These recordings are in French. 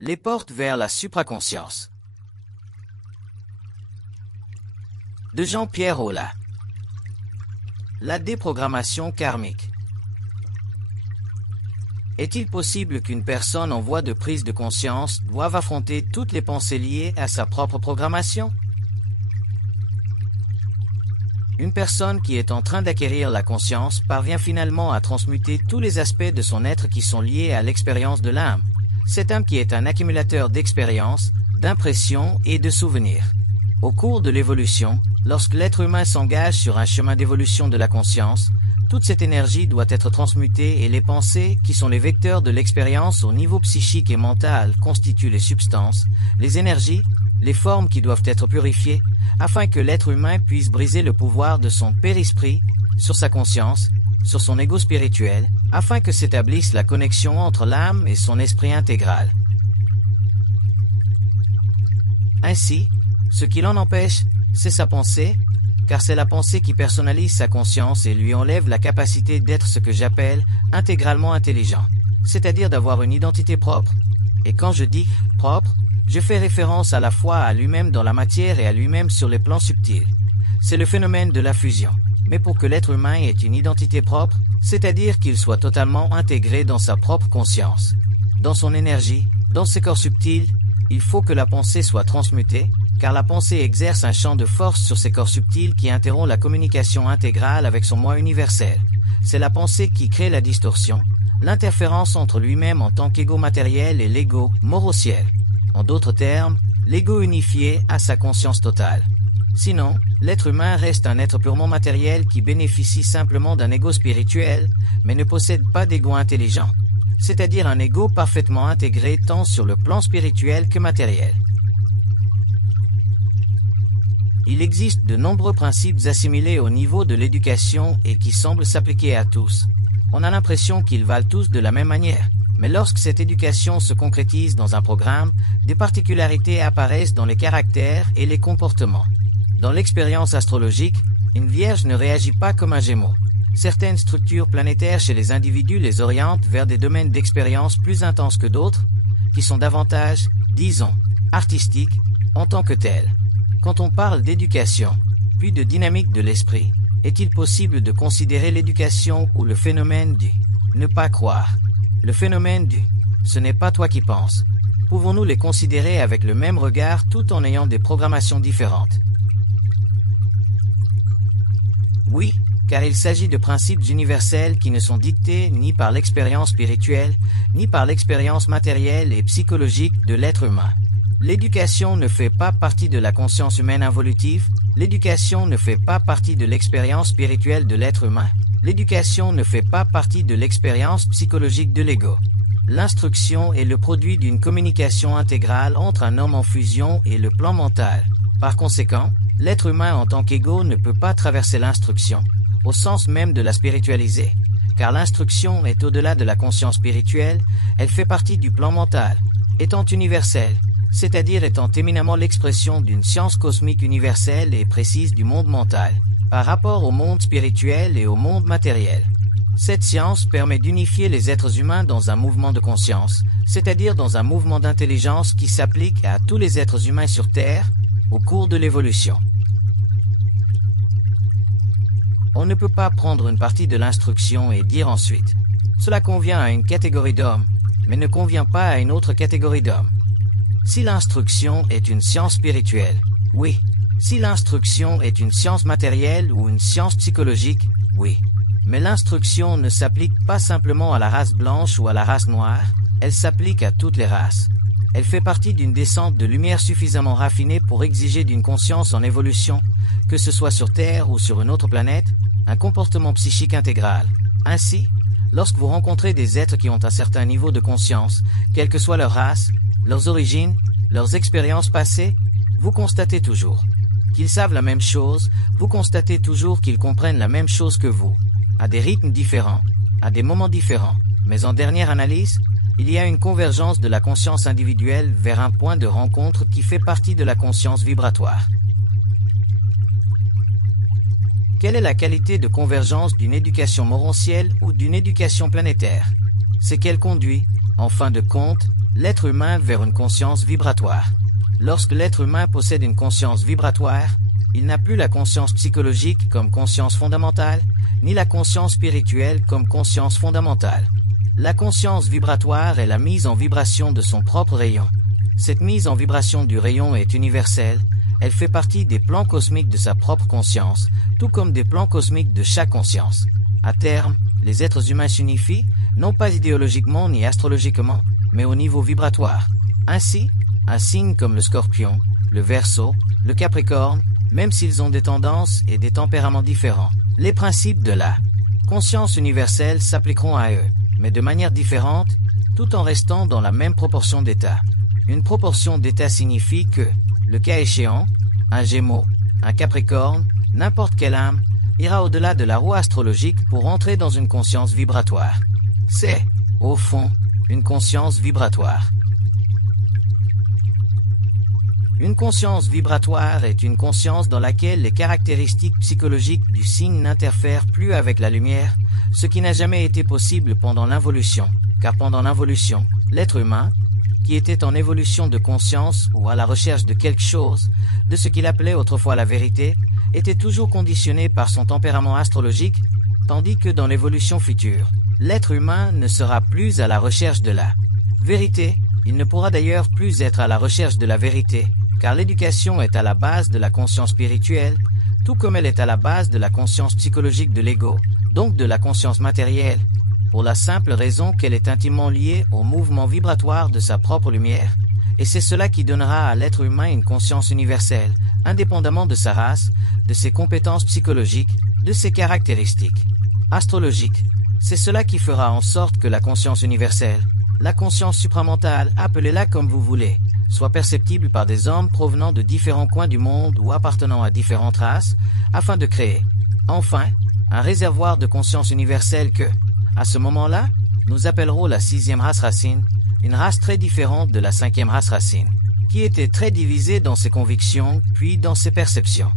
Les portes vers la supraconscience. De Jean-Pierre Aulas. La déprogrammation karmique. Est-il possible qu'une personne en voie de prise de conscience doive affronter toutes les pensées liées à sa propre programmation? Une personne qui est en train d'acquérir la conscience parvient finalement à transmuter tous les aspects de son être qui sont liés à l'expérience de l'âme. Cette âme qui est un accumulateur d'expériences, d'impressions et de souvenirs. Au cours de l'évolution, lorsque l'être humain s'engage sur un chemin d'évolution de la conscience, toute cette énergie doit être transmutée et les pensées, qui sont les vecteurs de l'expérience au niveau psychique et mental, constituent les substances, les énergies, les formes qui doivent être purifiées, afin que l'être humain puisse briser le pouvoir de son périsprit sur sa conscience, sur son ego spirituel, afin que s'établisse la connexion entre l'âme et son esprit intégral. Ainsi, ce qui l'en empêche, c'est sa pensée, car c'est la pensée qui personnalise sa conscience et lui enlève la capacité d'être ce que j'appelle intégralement intelligent, c'est-à-dire d'avoir une identité propre. Et quand je dis « propre », je fais référence à la fois à lui-même dans la matière et à lui-même sur les plans subtils. C'est le phénomène de la fusion. Mais pour que l'être humain ait une identité propre, c'est-à-dire qu'il soit totalement intégré dans sa propre conscience, dans son énergie, dans ses corps subtils, il faut que la pensée soit transmutée, car la pensée exerce un champ de force sur ces corps subtils qui interrompt la communication intégrale avec son moi universel. C'est la pensée qui crée la distorsion, l'interférence entre lui-même en tant qu'ego matériel et l'ego morociel. En d'autres termes, l'ego unifié a sa conscience totale. Sinon, l'être humain reste un être purement matériel qui bénéficie simplement d'un ego spirituel, mais ne possède pas d'ego intelligent, c'est-à-dire un ego parfaitement intégré tant sur le plan spirituel que matériel. Il existe de nombreux principes assimilés au niveau de l'éducation et qui semblent s'appliquer à tous. On a l'impression qu'ils valent tous de la même manière. Mais lorsque cette éducation se concrétise dans un programme, des particularités apparaissent dans les caractères et les comportements. Dans l'expérience astrologique, une Vierge ne réagit pas comme un Gémeaux. Certaines structures planétaires chez les individus les orientent vers des domaines d'expérience plus intenses que d'autres, qui sont davantage, disons, artistiques, en tant que tels. Quand on parle d'éducation, puis de dynamique de l'esprit, est-il possible de considérer l'éducation ou le phénomène du « ne pas croire » le phénomène du « ce n'est pas toi qui penses », pouvons-nous les considérer avec le même regard tout en ayant des programmations différentes? Oui, car il s'agit de principes universels qui ne sont dictés ni par l'expérience spirituelle, ni par l'expérience matérielle et psychologique de l'être humain. L'éducation ne fait pas partie de la conscience humaine involutive, l'éducation ne fait pas partie de l'expérience spirituelle de l'être humain. L'éducation ne fait pas partie de l'expérience psychologique de l'ego. L'instruction est le produit d'une communication intégrale entre un homme en fusion et le plan mental. Par conséquent, l'être humain en tant qu'ego ne peut pas traverser l'instruction, au sens même de la spiritualiser, car l'instruction est au-delà de la conscience spirituelle, elle fait partie du plan mental, étant universelle, c'est-à-dire étant éminemment l'expression d'une science cosmique universelle et précise du monde mental, par rapport au monde spirituel et au monde matériel. Cette science permet d'unifier les êtres humains dans un mouvement de conscience, c'est-à-dire dans un mouvement d'intelligence qui s'applique à tous les êtres humains sur Terre au cours de l'évolution. On ne peut pas prendre une partie de l'instruction et dire ensuite « cela convient à une catégorie d'hommes, mais ne convient pas à une autre catégorie d'hommes ». Si l'instruction est une science spirituelle, oui. Si l'instruction est une science matérielle ou une science psychologique, oui. Mais l'instruction ne s'applique pas simplement à la race blanche ou à la race noire, elle s'applique à toutes les races. Elle fait partie d'une descente de lumière suffisamment raffinée pour exiger d'une conscience en évolution, que ce soit sur Terre ou sur une autre planète, un comportement psychique intégral. Ainsi, lorsque vous rencontrez des êtres qui ont un certain niveau de conscience, quelle que soit leur race, leurs origines, leurs expériences passées, vous constatez toujours qu'ils savent la même chose, vous constatez toujours qu'ils comprennent la même chose que vous, à des rythmes différents, à des moments différents. Mais en dernière analyse, il y a une convergence de la conscience individuelle vers un point de rencontre qui fait partie de la conscience vibratoire. Quelle est la qualité de convergence d'une éducation morontielle ou d'une éducation planétaire? C'est qu'elle conduit, en fin de compte, l'être humain vers une conscience vibratoire. Lorsque l'être humain possède une conscience vibratoire, il n'a plus la conscience psychologique comme conscience fondamentale, ni la conscience spirituelle comme conscience fondamentale. La conscience vibratoire est la mise en vibration de son propre rayon. Cette mise en vibration du rayon est universelle, elle fait partie des plans cosmiques de sa propre conscience, tout comme des plans cosmiques de chaque conscience. À terme, les êtres humains s'unifient, non pas idéologiquement ni astrologiquement, mais au niveau vibratoire. Ainsi, un signe comme le Scorpion, le Verseau, le Capricorne, même s'ils ont des tendances et des tempéraments différents, les principes de la conscience universelle s'appliqueront à eux, mais de manière différente, tout en restant dans la même proportion d'état. Une proportion d'état signifie que, le cas échéant, un Gémeaux, un Capricorne, n'importe quelle âme, ira au-delà de la roue astrologique pour entrer dans une conscience vibratoire. C'est, au fond, une conscience vibratoire. Une conscience vibratoire est une conscience dans laquelle les caractéristiques psychologiques du signe n'interfèrent plus avec la lumière, ce qui n'a jamais été possible pendant l'involution, car pendant l'involution, l'être humain, qui était en évolution de conscience ou à la recherche de quelque chose, de ce qu'il appelait autrefois la vérité, était toujours conditionné par son tempérament astrologique, tandis que dans l'évolution future, l'être humain ne sera plus à la recherche de la vérité, il ne pourra d'ailleurs plus être à la recherche de la vérité, car l'éducation est à la base de la conscience spirituelle, tout comme elle est à la base de la conscience psychologique de l'ego, donc de la conscience matérielle, pour la simple raison qu'elle est intimement liée au mouvement vibratoire de sa propre lumière, et c'est cela qui donnera à l'être humain une conscience universelle, indépendamment de sa race, de ses compétences psychologiques, de ses caractéristiques astrologiques. C'est cela qui fera en sorte que la conscience universelle, la conscience supramentale, appelez-la comme vous voulez, soit perceptible par des hommes provenant de différents coins du monde ou appartenant à différentes races, afin de créer, enfin, un réservoir de conscience universelle que, à ce moment-là, nous appellerons la 6e race racine, une race très différente de la 5e race racine, qui était très divisée dans ses convictions puis dans ses perceptions.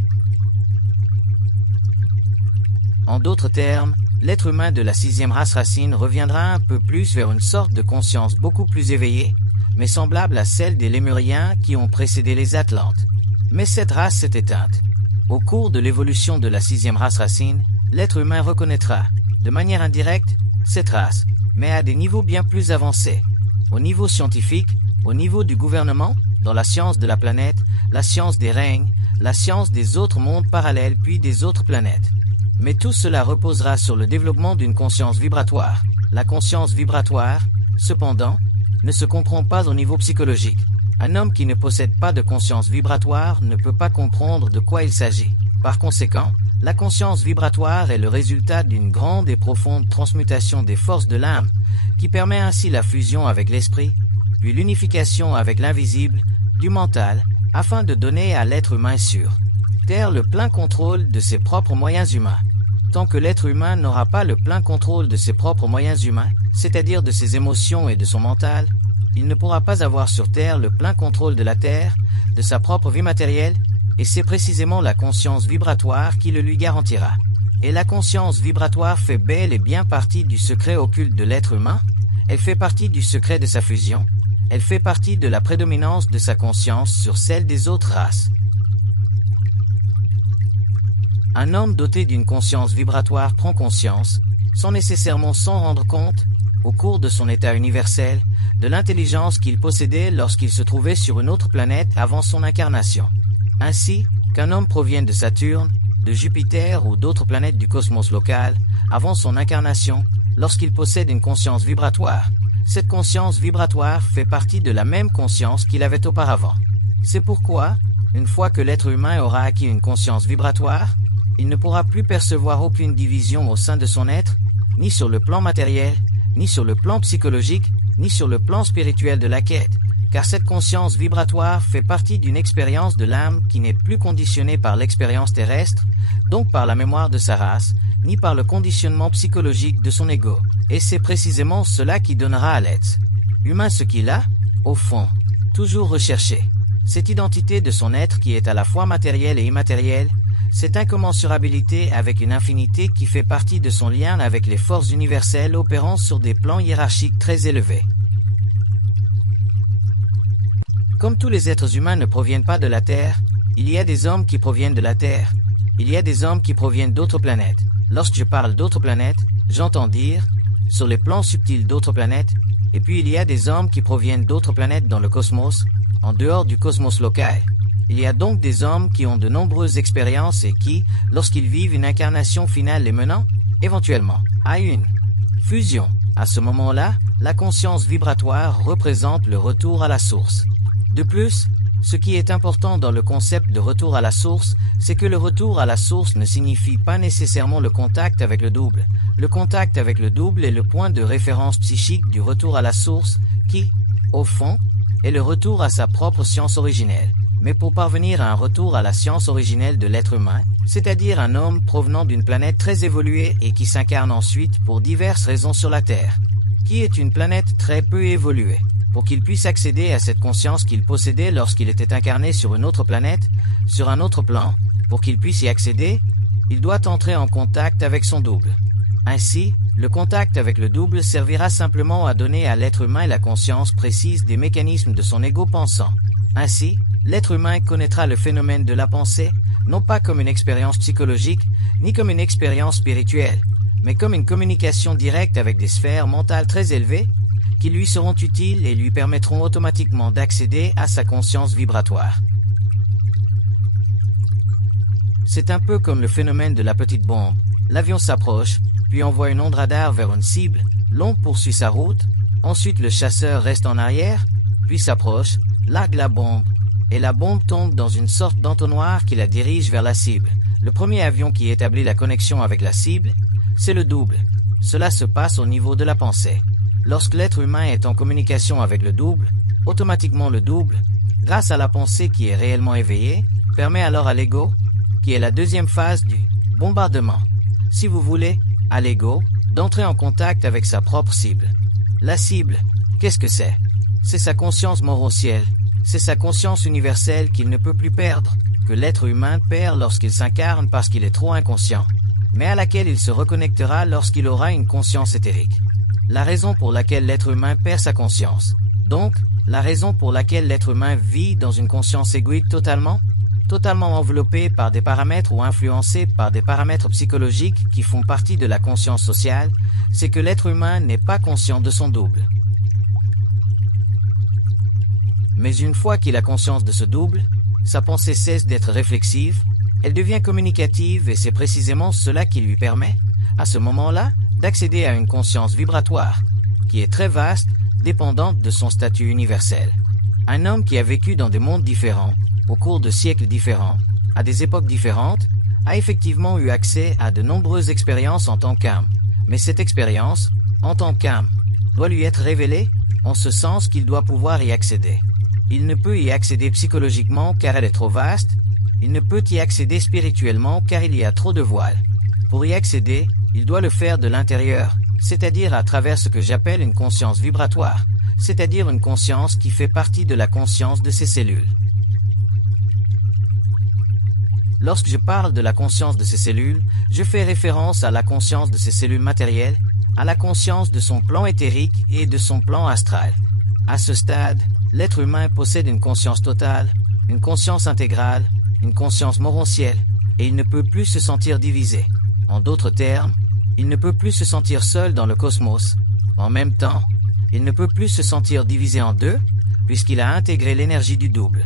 En d'autres termes, l'être humain de la 6e race racine reviendra un peu plus vers une sorte de conscience beaucoup plus éveillée, mais semblable à celle des Lémuriens qui ont précédé les Atlantes. Mais cette race s'est éteinte. Au cours de l'évolution de la 6e race racine, l'être humain reconnaîtra, de manière indirecte, cette race, mais à des niveaux bien plus avancés. Au niveau scientifique, au niveau du gouvernement, dans la science de la planète, la science des règnes, la science des autres mondes parallèles puis des autres planètes. Mais tout cela reposera sur le développement d'une conscience vibratoire. La conscience vibratoire, cependant, ne se comprend pas au niveau psychologique. Un homme qui ne possède pas de conscience vibratoire ne peut pas comprendre de quoi il s'agit. Par conséquent, la conscience vibratoire est le résultat d'une grande et profonde transmutation des forces de l'âme, qui permet ainsi la fusion avec l'esprit, puis l'unification avec l'invisible, du mental, afin de donner à l'être humain sur Terre le plein contrôle de ses propres moyens humains. Tant que l'être humain n'aura pas le plein contrôle de ses propres moyens humains, c'est-à-dire de ses émotions et de son mental, il ne pourra pas avoir sur Terre le plein contrôle de la Terre, de sa propre vie matérielle, et c'est précisément la conscience vibratoire qui le lui garantira. Et la conscience vibratoire fait bel et bien partie du secret occulte de l'être humain, elle fait partie du secret de sa fusion, elle fait partie de la prédominance de sa conscience sur celle des autres races. Un homme doté d'une conscience vibratoire prend conscience, sans nécessairement s'en rendre compte, au cours de son état universel, de l'intelligence qu'il possédait lorsqu'il se trouvait sur une autre planète avant son incarnation. Ainsi, qu'un homme provienne de Saturne, de Jupiter ou d'autres planètes du cosmos local, avant son incarnation, lorsqu'il possède une conscience vibratoire, cette conscience vibratoire fait partie de la même conscience qu'il avait auparavant. C'est pourquoi, une fois que l'être humain aura acquis une conscience vibratoire, il ne pourra plus percevoir aucune division au sein de son être, ni sur le plan matériel, ni sur le plan psychologique, ni sur le plan spirituel de la quête, car cette conscience vibratoire fait partie d'une expérience de l'âme qui n'est plus conditionnée par l'expérience terrestre, donc par la mémoire de sa race, ni par le conditionnement psychologique de son ego. Et c'est précisément cela qui donnera à l'être humain ce qu'il a, au fond, toujours recherché. Cette identité de son être qui est à la fois matérielle et immatérielle, cette incommensurabilité avec une infinité qui fait partie de son lien avec les forces universelles opérant sur des plans hiérarchiques très élevés. Comme tous les êtres humains ne proviennent pas de la Terre, il y a des hommes qui proviennent de la Terre. Il y a des hommes qui proviennent d'autres planètes. Lorsque je parle d'autres planètes, j'entends dire sur les plans subtils d'autres planètes, et puis il y a des hommes qui proviennent d'autres planètes dans le cosmos, en dehors du cosmos local. Il y a donc des hommes qui ont de nombreuses expériences et qui, lorsqu'ils vivent une incarnation finale les menant, éventuellement, à une fusion. À ce moment-là, la conscience vibratoire représente le retour à la source. De plus, ce qui est important dans le concept de retour à la source, c'est que le retour à la source ne signifie pas nécessairement le contact avec le double. Le contact avec le double est le point de référence psychique du retour à la source qui, au fond, est le retour à sa propre science originelle. Mais pour parvenir à un retour à la science originelle de l'être humain, c'est-à-dire un homme provenant d'une planète très évoluée et qui s'incarne ensuite pour diverses raisons sur la Terre, qui est une planète très peu évoluée, pour qu'il puisse accéder à cette conscience qu'il possédait lorsqu'il était incarné sur une autre planète, sur un autre plan. Pour qu'il puisse y accéder, il doit entrer en contact avec son double. Ainsi, le contact avec le double servira simplement à donner à l'être humain la conscience précise des mécanismes de son ego pensant. Ainsi, l'être humain connaîtra le phénomène de la pensée, non pas comme une expérience psychologique, ni comme une expérience spirituelle, mais comme une communication directe avec des sphères mentales très élevées, qui lui seront utiles et lui permettront automatiquement d'accéder à sa conscience vibratoire. C'est un peu comme le phénomène de la petite bombe. L'avion s'approche, puis envoie une onde radar vers une cible, l'onde poursuit sa route, ensuite le chasseur reste en arrière, puis s'approche, largue la bombe, et la bombe tombe dans une sorte d'entonnoir qui la dirige vers la cible. Le premier avion qui établit la connexion avec la cible, c'est le double. Cela se passe au niveau de la pensée. Lorsque l'être humain est en communication avec le double, automatiquement le double, grâce à la pensée qui est réellement éveillée, permet alors à l'ego, qui est la deuxième phase du bombardement, si vous voulez, à l'ego, d'entrer en contact avec sa propre cible. La cible, qu'est-ce que c'est? C'est sa conscience morontielle, c'est sa conscience universelle qu'il ne peut plus perdre, que l'être humain perd lorsqu'il s'incarne parce qu'il est trop inconscient, mais à laquelle il se reconnectera lorsqu'il aura une conscience éthérique. La raison pour laquelle l'être humain perd sa conscience. Donc, la raison pour laquelle l'être humain vit dans une conscience égoïque totalement enveloppée par des paramètres ou influencée par des paramètres psychologiques qui font partie de la conscience sociale, c'est que l'être humain n'est pas conscient de son double. Mais une fois qu'il a conscience de ce double, sa pensée cesse d'être réflexive, elle devient communicative et c'est précisément cela qui lui permet, à ce moment-là, d'accéder à une conscience vibratoire, qui est très vaste, dépendante de son statut universel. Un homme qui a vécu dans des mondes différents, au cours de siècles différents, à des époques différentes, a effectivement eu accès à de nombreuses expériences en tant qu'âme. Mais cette expérience, en tant qu'âme, doit lui être révélée, en ce sens qu'il doit pouvoir y accéder. Il ne peut y accéder psychologiquement car elle est trop vaste, il ne peut y accéder spirituellement car il y a trop de voiles. Pour y accéder, il doit le faire de l'intérieur, c'est-à-dire à travers ce que j'appelle une conscience vibratoire, c'est-à-dire une conscience qui fait partie de la conscience de ses cellules. Lorsque je parle de la conscience de ses cellules, je fais référence à la conscience de ses cellules matérielles, à la conscience de son plan éthérique et de son plan astral. À ce stade, l'être humain possède une conscience totale, une conscience intégrale, une conscience morontielle, et il ne peut plus se sentir divisé. En d'autres termes, il ne peut plus se sentir seul dans le cosmos. En même temps, il ne peut plus se sentir divisé en deux, puisqu'il a intégré l'énergie du double.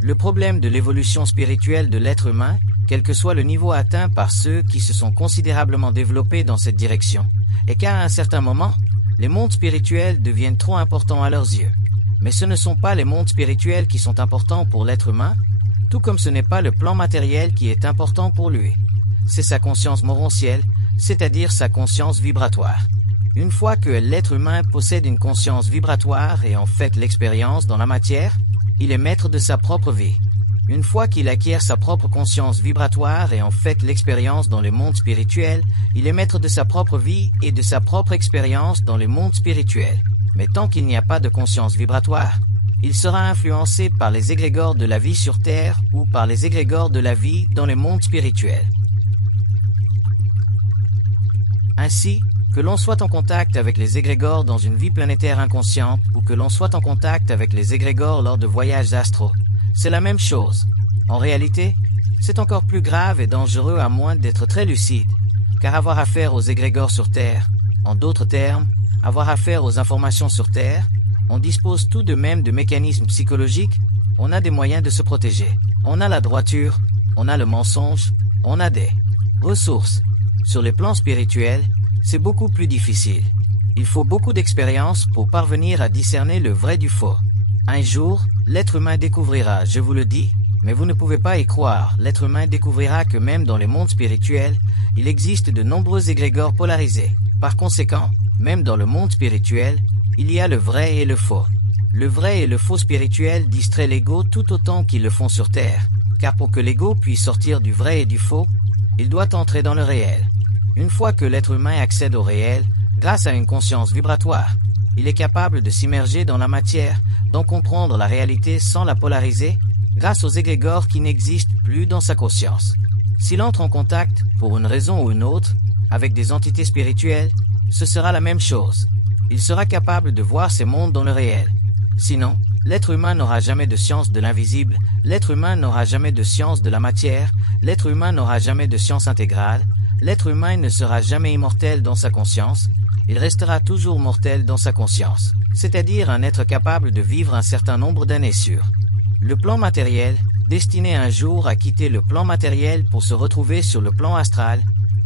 Le problème de l'évolution spirituelle de l'être humain, quel que soit le niveau atteint par ceux qui se sont considérablement développés dans cette direction, est qu'à un certain moment, les mondes spirituels deviennent trop importants à leurs yeux. Mais ce ne sont pas les mondes spirituels qui sont importants pour l'être humain, tout comme ce n'est pas le plan matériel qui est important pour lui. C'est sa conscience morontielle, c'est-à-dire sa conscience vibratoire. Une fois que l'être humain possède une conscience vibratoire et en fait l'expérience dans la matière, il est maître de sa propre vie. Une fois qu'il acquiert sa propre conscience vibratoire et en fait l'expérience dans les mondes spirituels, il est maître de sa propre vie et de sa propre expérience dans les mondes spirituels. Mais tant qu'il n'y a pas de conscience vibratoire, il sera influencé par les égrégores de la vie sur Terre ou par les égrégores de la vie dans les mondes spirituels. Ainsi, Que l'on soit en contact avec les égrégores dans une vie planétaire inconsciente ou que l'on soit en contact avec les égrégores lors de voyages astraux, c'est la même chose. En réalité, c'est encore plus grave et dangereux à moins d'être très lucide, car avoir affaire aux égrégores sur Terre, en d'autres termes, avoir affaire aux informations sur Terre, on dispose tout de même de mécanismes psychologiques, on a des moyens de se protéger, on a la droiture, on a le mensonge, on a des ressources. Sur les plans spirituels, c'est beaucoup plus difficile. Il faut beaucoup d'expérience pour parvenir à discerner le vrai du faux. Un jour, l'être humain découvrira, je vous le dis, mais vous ne pouvez pas y croire, l'être humain découvrira que même dans les mondes spirituels, il existe de nombreux égrégores polarisés. Par conséquent, même dans le monde spirituel, il y a le vrai et le faux. Le vrai et le faux spirituel distraient l'ego tout autant qu'ils le font sur Terre, car pour que l'ego puisse sortir du vrai et du faux, il doit entrer dans le réel. Une fois que l'être humain accède au réel, grâce à une conscience vibratoire, il est capable de s'immerger dans la matière, d'en comprendre la réalité sans la polariser, grâce aux égrégores qui n'existent plus dans sa conscience. S'il entre en contact, pour une raison ou une autre, avec des entités spirituelles, ce sera la même chose. Il sera capable de voir ces mondes dans le réel. Sinon, l'être humain n'aura jamais de science de l'invisible, l'être humain n'aura jamais de science de la matière, l'être humain n'aura jamais de science intégrale, l'être humain ne sera jamais immortel dans sa conscience, il restera toujours mortel dans sa conscience, c'est-à-dire un être capable de vivre un certain nombre d'années sur le plan matériel, destiné un jour à quitter le plan matériel pour se retrouver sur le plan astral,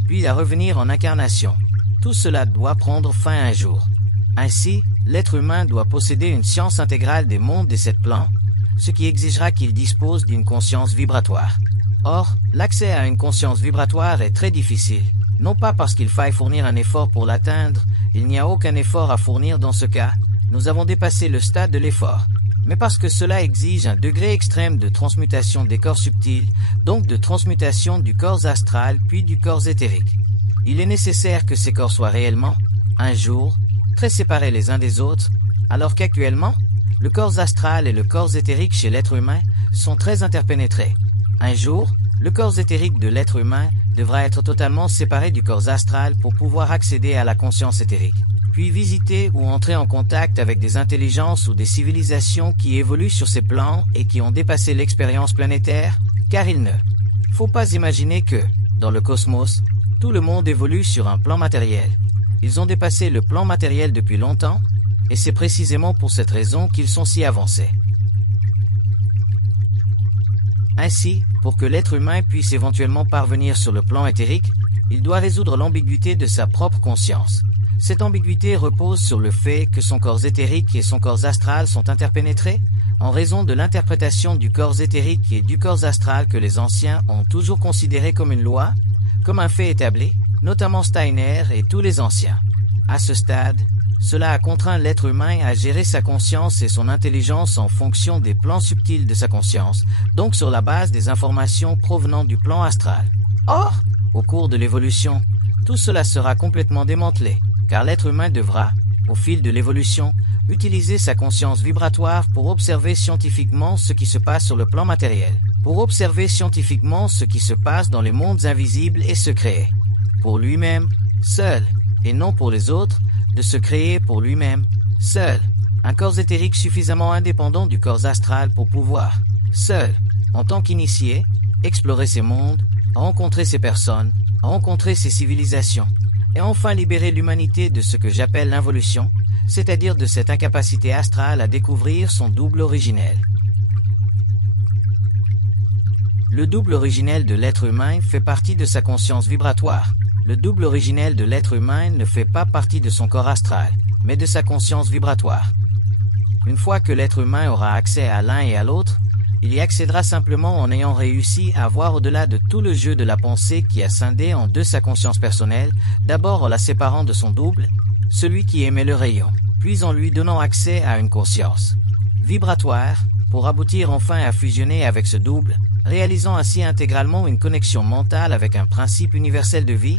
puis à revenir en incarnation. Tout cela doit prendre fin un jour. Ainsi, l'être humain doit posséder une science intégrale des mondes des 7 plans, ce qui exigera qu'il dispose d'une conscience vibratoire. Or, l'accès à une conscience vibratoire est très difficile. Non pas parce qu'il faille fournir un effort pour l'atteindre, il n'y a aucun effort à fournir dans ce cas, nous avons dépassé le stade de l'effort, mais parce que cela exige un degré extrême de transmutation des corps subtils, donc de transmutation du corps astral puis du corps éthérique. Il est nécessaire que ces corps soient réellement, un jour, très séparés les uns des autres, alors qu'actuellement, le corps astral et le corps éthérique chez l'être humain sont très interpénétrés. Un jour, le corps éthérique de l'être humain devra être totalement séparé du corps astral pour pouvoir accéder à la conscience éthérique, puis visiter ou entrer en contact avec des intelligences ou des civilisations qui évoluent sur ces plans et qui ont dépassé l'expérience planétaire, car il ne faut pas imaginer que, dans le cosmos, tout le monde évolue sur un plan matériel. Ils ont dépassé le plan matériel depuis longtemps, et c'est précisément pour cette raison qu'ils sont si avancés. Ainsi, pour que l'être humain puisse éventuellement parvenir sur le plan éthérique, il doit résoudre l'ambiguïté de sa propre conscience. Cette ambiguïté repose sur le fait que son corps éthérique et son corps astral sont interpénétrés, en raison de l'interprétation du corps éthérique et du corps astral que les anciens ont toujours considéré comme une loi, comme un fait établi, notamment Steiner et tous les anciens. À ce stade, cela a contraint l'être humain à gérer sa conscience et son intelligence en fonction des plans subtils de sa conscience, donc sur la base des informations provenant du plan astral. Or, au cours de l'évolution, tout cela sera complètement démantelé, car l'être humain devra, au fil de l'évolution, utiliser sa conscience vibratoire pour observer scientifiquement ce qui se passe sur le plan matériel, pour observer scientifiquement ce qui se passe dans les mondes invisibles et se créer, pour lui-même, seul, et non pour les autres, de se créer pour lui-même, seul, un corps éthérique suffisamment indépendant du corps astral pour pouvoir, seul, en tant qu'initié, explorer ces mondes, rencontrer ces personnes, rencontrer ces civilisations, et enfin libérer l'humanité de ce que j'appelle l'involution, c'est-à-dire de cette incapacité astrale à découvrir son double originel. Le double originel de l'être humain fait partie de sa conscience vibratoire. Le double originel de l'être humain ne fait pas partie de son corps astral, mais de sa conscience vibratoire. Une fois que l'être humain aura accès à l'un et à l'autre, il y accédera simplement en ayant réussi à voir au-delà de tout le jeu de la pensée qui a scindé en deux sa conscience personnelle, d'abord en la séparant de son double, celui qui émet le rayon, puis en lui donnant accès à une conscience vibratoire, pour aboutir enfin à fusionner avec ce double, réalisant ainsi intégralement une connexion mentale avec un principe universel de vie,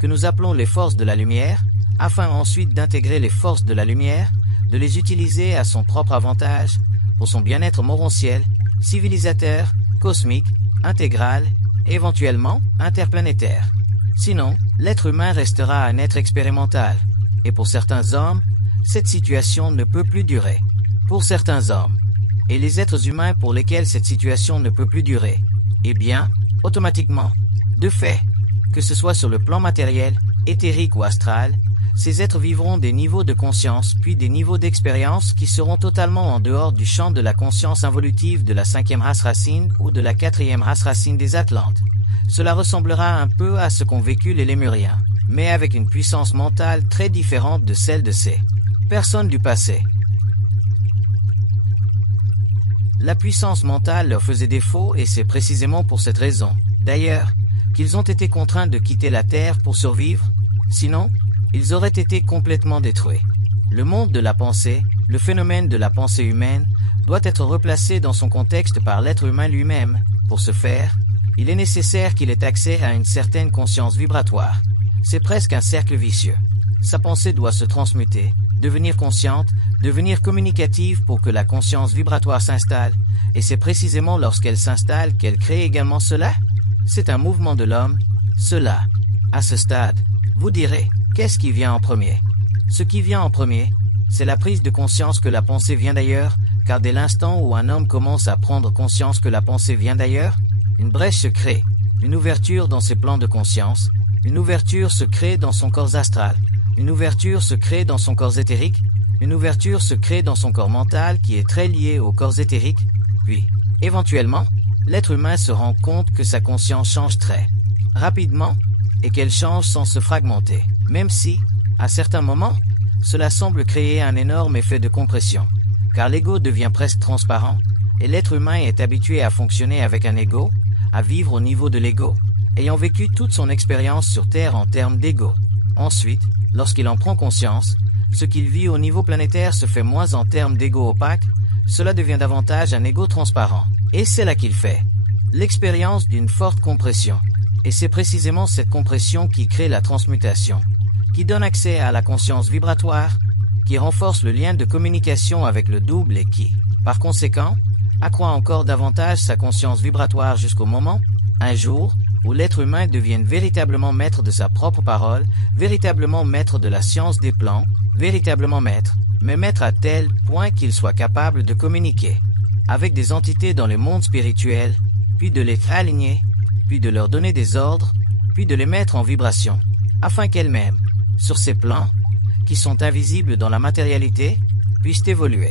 que nous appelons les forces de la lumière, afin ensuite d'intégrer les forces de la lumière, de les utiliser à son propre avantage, pour son bien-être morontiel, civilisateur, cosmique, intégral, éventuellement interplanétaire. Sinon, l'être humain restera un être expérimental. Et pour certains hommes, cette situation ne peut plus durer. Pour certains hommes, et les êtres humains pour lesquels cette situation ne peut plus durer, eh bien, automatiquement, de fait, que ce soit sur le plan matériel, éthérique ou astral, ces êtres vivront des niveaux de conscience puis des niveaux d'expérience qui seront totalement en dehors du champ de la conscience involutive de la 5e race racine ou de la 4e race racine des Atlantes. Cela ressemblera un peu à ce qu'ont vécu les Lémuriens, mais avec une puissance mentale très différente de celle de ces personnes du passé. La puissance mentale leur faisait défaut et c'est précisément pour cette raison, d'ailleurs, qu'ils ont été contraints de quitter la Terre pour survivre, sinon, ils auraient été complètement détruits. Le monde de la pensée, le phénomène de la pensée humaine, doit être replacé dans son contexte par l'être humain lui-même. Pour ce faire, il est nécessaire qu'il ait accès à une certaine conscience vibratoire. C'est presque un cercle vicieux. Sa pensée doit se transmuter, devenir consciente, devenir communicative pour que la conscience vibratoire s'installe, et c'est précisément lorsqu'elle s'installe qu'elle crée également cela. C'est un mouvement de l'homme, cela. À ce stade, vous direz, qu'est-ce qui vient en premier? Ce qui vient en premier, c'est la prise de conscience que la pensée vient d'ailleurs, car dès l'instant où un homme commence à prendre conscience que la pensée vient d'ailleurs, une brèche se crée, une ouverture dans ses plans de conscience, une ouverture se crée dans son corps astral, une ouverture se crée dans son corps éthérique, une ouverture se crée dans son corps mental qui est très lié au corps éthérique, puis, éventuellement, l'être humain se rend compte que sa conscience change très rapidement et qu'elle change sans se fragmenter, même si, à certains moments, cela semble créer un énorme effet de compression, car l'ego devient presque transparent et l'être humain est habitué à fonctionner avec un ego, à vivre au niveau de l'ego, ayant vécu toute son expérience sur Terre en termes d'ego. Ensuite, lorsqu'il en prend conscience, ce qu'il vit au niveau planétaire se fait moins en termes d'ego opaque, cela devient davantage un ego transparent. Et c'est là qu'il fait l'expérience d'une forte compression. Et c'est précisément cette compression qui crée la transmutation, qui donne accès à la conscience vibratoire, qui renforce le lien de communication avec le double et qui, par conséquent, accroît encore davantage sa conscience vibratoire jusqu'au moment, un jour, où l'être humain devienne véritablement maître de sa propre parole, véritablement maître de la science des plans, véritablement maître, mais maître à tel point qu'il soit capable de communiquer avec des entités dans le monde spirituel, puis de les aligner, puis de leur donner des ordres, puis de les mettre en vibration, afin qu'elles-mêmes, sur ces plans, qui sont invisibles dans la matérialité, puissent évoluer.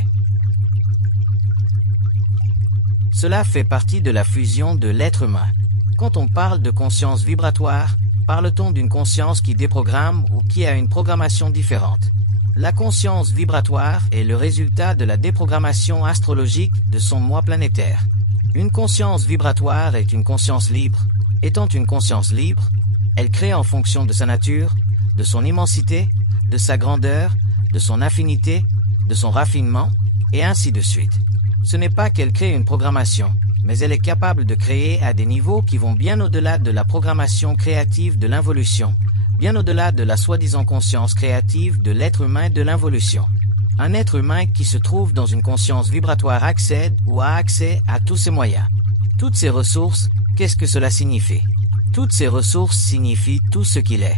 Cela fait partie de la fusion de l'être humain. Quand on parle de conscience vibratoire, parle-t-on d'une conscience qui déprogramme ou qui a une programmation différente? La conscience vibratoire est le résultat de la déprogrammation astrologique de son moi planétaire. Une conscience vibratoire est une conscience libre. Étant une conscience libre, elle crée en fonction de sa nature, de son immensité, de sa grandeur, de son affinité, de son raffinement, et ainsi de suite. Ce n'est pas qu'elle crée une programmation, mais elle est capable de créer à des niveaux qui vont bien au-delà de la programmation créative de l'involution, bien au-delà de la soi-disant conscience créative de l'être humain de l'involution. Un être humain qui se trouve dans une conscience vibratoire accède ou a accès à tous ces moyens. Toutes ces ressources, qu'est-ce que cela signifie? Toutes ces ressources signifient tout ce qu'il est.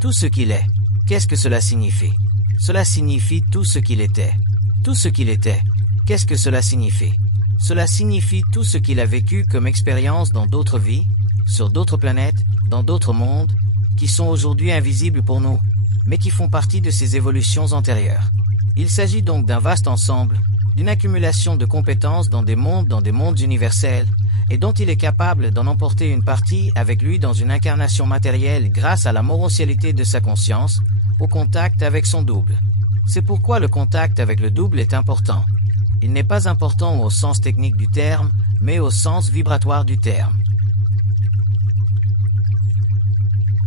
Tout ce qu'il est, qu'est-ce que cela signifie? Cela signifie tout ce qu'il était. Tout ce qu'il était, qu'est-ce que cela signifie? Cela signifie tout ce qu'il a vécu comme expérience dans d'autres vies, sur d'autres planètes, dans d'autres mondes, qui sont aujourd'hui invisibles pour nous, mais qui font partie de ces évolutions antérieures. Il s'agit donc d'un vaste ensemble, d'une accumulation de compétences dans des mondes universels, et dont il est capable d'en emporter une partie avec lui dans une incarnation matérielle grâce à la morontialité de sa conscience, au contact avec son double. C'est pourquoi le contact avec le double est important. Il n'est pas important au sens technique du terme, mais au sens vibratoire du terme.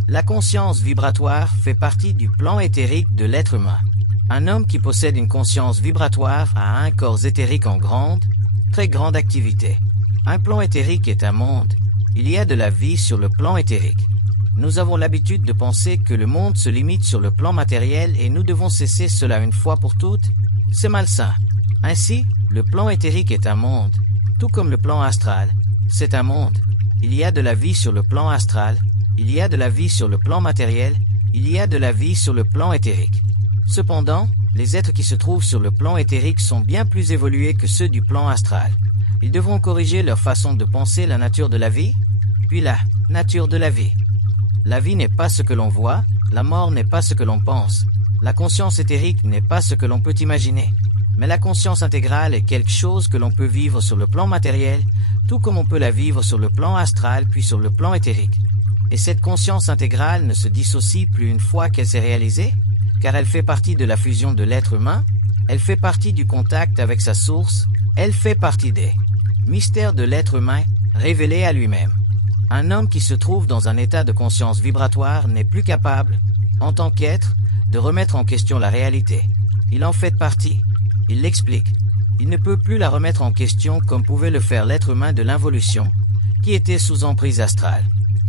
La conscience vibratoire fait partie du plan éthérique de l'être humain. Un homme qui possède une conscience vibratoire a un corps éthérique en grande, très grande activité. Un plan éthérique est un monde. Il y a de la vie sur le plan éthérique. Nous avons l'habitude de penser que le monde se limite sur le plan matériel et nous devons cesser cela une fois pour toutes. C'est malsain. Ainsi, le plan éthérique est un monde, tout comme le plan astral. C'est un monde. Il y a de la vie sur le plan astral, Il y a de la vie sur le plan matériel, il y a de la vie sur le plan éthérique. Cependant, les êtres qui se trouvent sur le plan éthérique sont bien plus évolués que ceux du plan astral. Ils devront corriger leur façon de penser la nature de la vie, puis la nature de la vie. La vie n'est pas ce que l'on voit, la mort n'est pas ce que l'on pense, la conscience éthérique n'est pas ce que l'on peut imaginer. Mais la conscience intégrale est quelque chose que l'on peut vivre sur le plan matériel, tout comme on peut la vivre sur le plan astral puis sur le plan éthérique. Et cette conscience intégrale ne se dissocie plus une fois qu'elle s'est réalisée, car elle fait partie de la fusion de l'être humain, elle fait partie du contact avec sa source, elle fait partie des mystères de l'être humain révélés à lui-même. Un homme qui se trouve dans un état de conscience vibratoire n'est plus capable, en tant qu'être, de remettre en question la réalité. Il en fait partie. Il l'explique. Il ne peut plus la remettre en question comme pouvait le faire l'être humain de l'involution, qui était sous emprise astrale.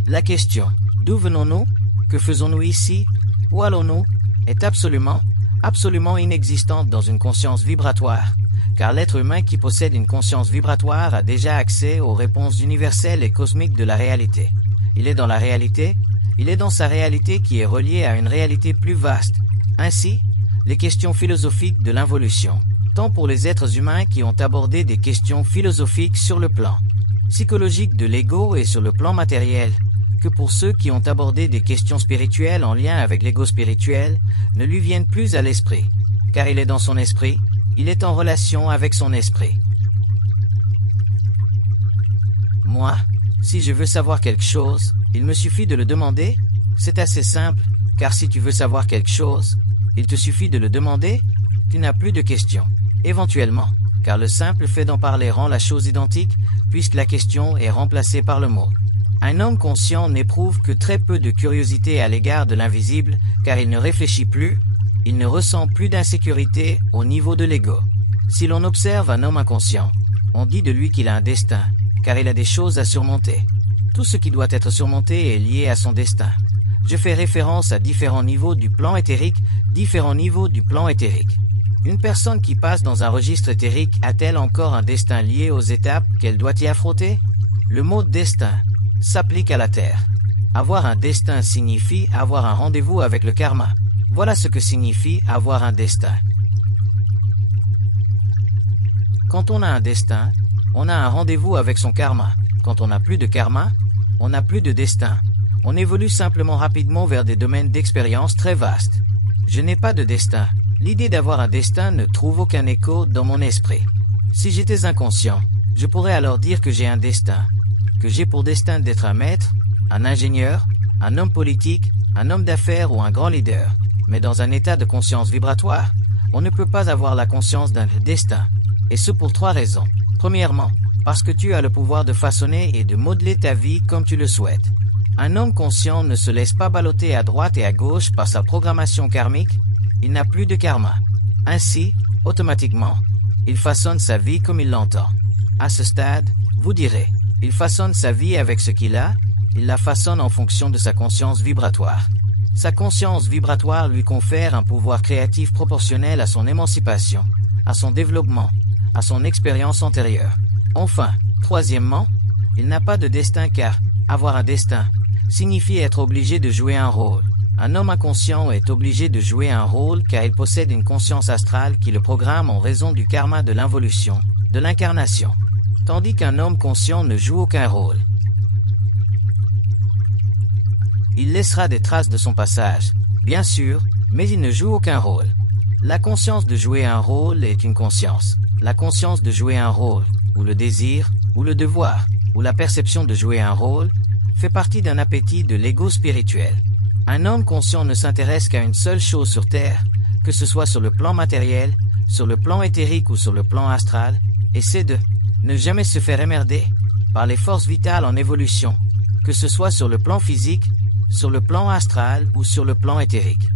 La question « D'où venons-nous? Que faisons-nous ici? Où allons-nous ?» est absolument inexistante dans une conscience vibratoire, car l'être humain qui possède une conscience vibratoire a déjà accès aux réponses universelles et cosmiques de la réalité. Il est dans la réalité, il est dans sa réalité qui est reliée à une réalité plus vaste. Ainsi, les questions philosophiques de l'involution, tant pour les êtres humains qui ont abordé des questions philosophiques sur le plan psychologique de l'ego et sur le plan matériel, que pour ceux qui ont abordé des questions spirituelles en lien avec l'ego spirituel, ne lui viennent plus à l'esprit, car il est dans son esprit, il est en relation avec son esprit. Moi, si je veux savoir quelque chose, il me suffit de le demander. C'est assez simple, car si tu veux savoir quelque chose, il te suffit de le demander, tu n'as plus de questions. Éventuellement, car le simple fait d'en parler rend la chose identique, puisque la question est remplacée par le mot. Un homme conscient n'éprouve que très peu de curiosité à l'égard de l'invisible, car il ne réfléchit plus, il ne ressent plus d'insécurité au niveau de l'ego. Si l'on observe un homme inconscient, on dit de lui qu'il a un destin, car il a des choses à surmonter. Tout ce qui doit être surmonté est lié à son destin. Je fais référence à différents niveaux du plan éthérique, Une personne qui passe dans un registre éthérique a-t-elle encore un destin lié aux étapes qu'elle doit y affronter? Le mot destin s'applique à la Terre. Avoir un destin signifie avoir un rendez-vous avec le karma. Voilà ce que signifie avoir un destin. Quand on a un destin, on a un rendez-vous avec son karma. Quand on n'a plus de karma, on n'a plus de destin. On évolue simplement rapidement vers des domaines d'expérience très vastes. Je n'ai pas de destin. L'idée d'avoir un destin ne trouve aucun écho dans mon esprit. Si j'étais inconscient, je pourrais alors dire que j'ai un destin. Que j'ai pour destin d'être un maître, un ingénieur, un homme politique, un homme d'affaires ou un grand leader. Mais dans un état de conscience vibratoire, on ne peut pas avoir la conscience d'un destin. Et ce pour 3 raisons. Premièrement, parce que tu as le pouvoir de façonner et de modeler ta vie comme tu le souhaites. Un homme conscient ne se laisse pas balloter à droite et à gauche par sa programmation karmique, il n'a plus de karma. Ainsi, automatiquement, il façonne sa vie comme il l'entend. À ce stade, vous direz, il façonne sa vie avec ce qu'il a, il la façonne en fonction de sa conscience vibratoire. Sa conscience vibratoire lui confère un pouvoir créatif proportionnel à son émancipation, à son développement, à son expérience antérieure. Enfin, troisièmement, il n'a pas de destin car avoir un destin signifie être obligé de jouer un rôle. Un homme inconscient est obligé de jouer un rôle car il possède une conscience astrale qui le programme en raison du karma de l'involution, de l'incarnation. Tandis qu'un homme conscient ne joue aucun rôle. Il laissera des traces de son passage, bien sûr, mais il ne joue aucun rôle. La conscience de jouer un rôle est une conscience. La conscience de jouer un rôle, ou le désir, ou le devoir, ou la perception de jouer un rôle, fait partie d'un appétit de l'ego spirituel. Un homme conscient ne s'intéresse qu'à une seule chose sur Terre, que ce soit sur le plan matériel, sur le plan éthérique ou sur le plan astral, et c'est de ne jamais se faire émerder par les forces vitales en évolution, que ce soit sur le plan physique, sur le plan astral ou sur le plan éthérique.